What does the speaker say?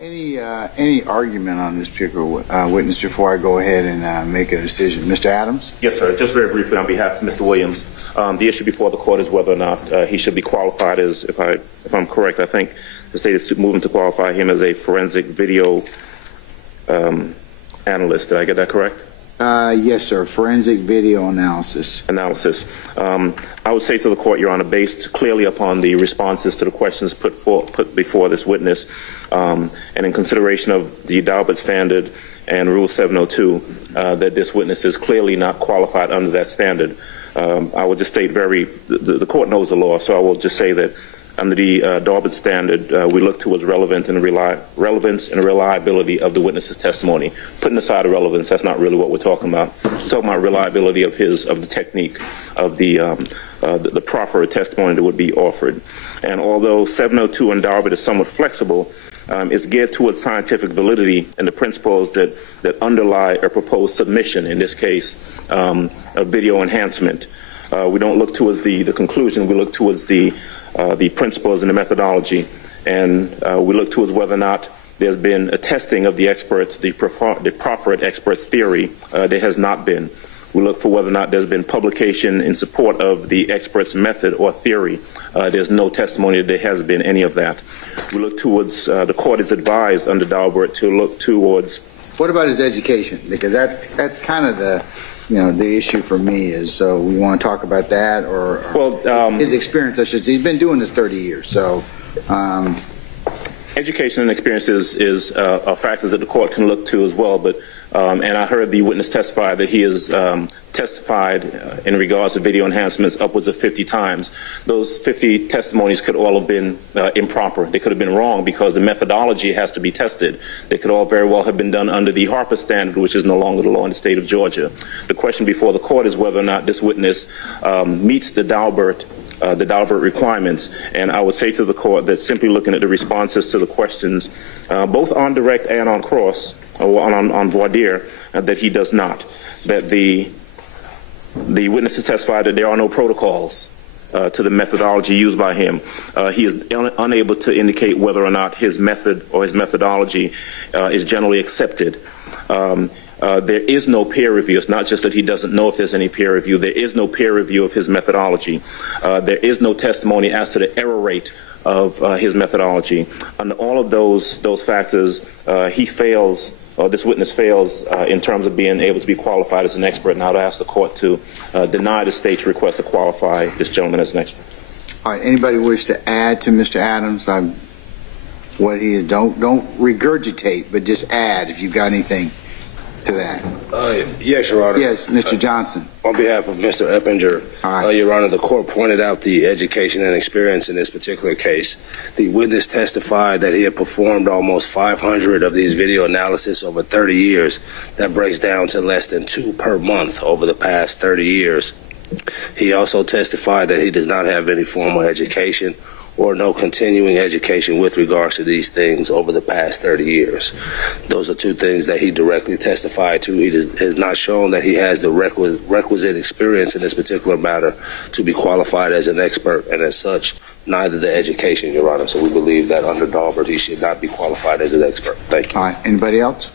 Any argument on this particular witness before I go ahead and make a decision? Mr. Adams? Yes, sir. Just very briefly on behalf of Mr. Williams, the issue before the court is whether or not he should be qualified as, if I'm correct, I think the state is moving to qualify him as a forensic video analyst. Did I get that correct? Yes, sir. Forensic video analysis. I would say to the court, Your Honor, based clearly upon the responses to the questions put before this witness, and in consideration of the Daubert standard and Rule 702, that this witness is clearly not qualified under that standard. I would just state the court knows the law, so I will just say that under the Daubert standard, we look towards relevance and reliability of the witness's testimony. Putting aside the relevance, that's not really what we're talking about. We're talking about reliability of the technique of the proffer testimony that would be offered. And although 702 and Daubert is somewhat flexible, it's geared towards scientific validity and the principles that underlie a proposed submission, in this case, a video enhancement. We don't look towards the conclusion, we look towards the principles and the methodology, and we look towards whether or not there's been a testing of the experts, the proffered experts' theory. There has not been. We look for whether or not there's been publication in support of the expert's method or theory. There's no testimony that there has been any of that. We look towards, the court is advised under Daubert to look towards. What about his education? Because that's kind of the issue for me is, so we want to talk about that, or his experience, I should say. He's been doing this 30 years, so. Education and experience is factors that the court can look to as well, but and I heard the witness testify that he has testified in regards to video enhancements upwards of 50 times. Those 50 testimonies could all have been improper. They could have been wrong because the methodology has to be tested. They could all very well have been done under the Harper standard, which is no longer the law in the state of Georgia. The question before the court is whether or not this witness meets the Daubert requirements, and I would say to the court that simply looking at the responses to the questions, both on direct and on cross, or on voir dire, that he does not. That the witnesses testified that there are no protocols to the methodology used by him. He is unable to indicate whether or not his method or his methodology is generally accepted. There is no peer review. It's not just that he doesn't know if there's any peer review. There is no peer review of his methodology. There is no testimony as to the error rate of his methodology. Under all of those factors, he fails, or this witness fails in terms of being able to be qualified as an expert. And I would ask the court to deny the state's request to qualify this gentleman as an expert. All right. Anybody wish to add to Mr. Adams? What he is? Don't regurgitate, but just add if you've got anything to that. Yes, Your Honor. Yes, Mr. Johnson. On behalf of Mr. Eppinger, Your Honor, the court pointed out the education and experience in this particular case. The witness testified that he had performed almost 500 of these video analysis over 30 years. That breaks down to less than 2 per month over the past 30 years. He also testified that he does not have any formal education or no continuing education with regards to these things over the past 30 years. Those are 2 things that he directly testified to. He has not shown that he has the requisite experience in this particular matter to be qualified as an expert, and as such, neither the education, Your Honor. So we believe that under Daubert, he should not be qualified as an expert. Thank you. All right. Anybody else?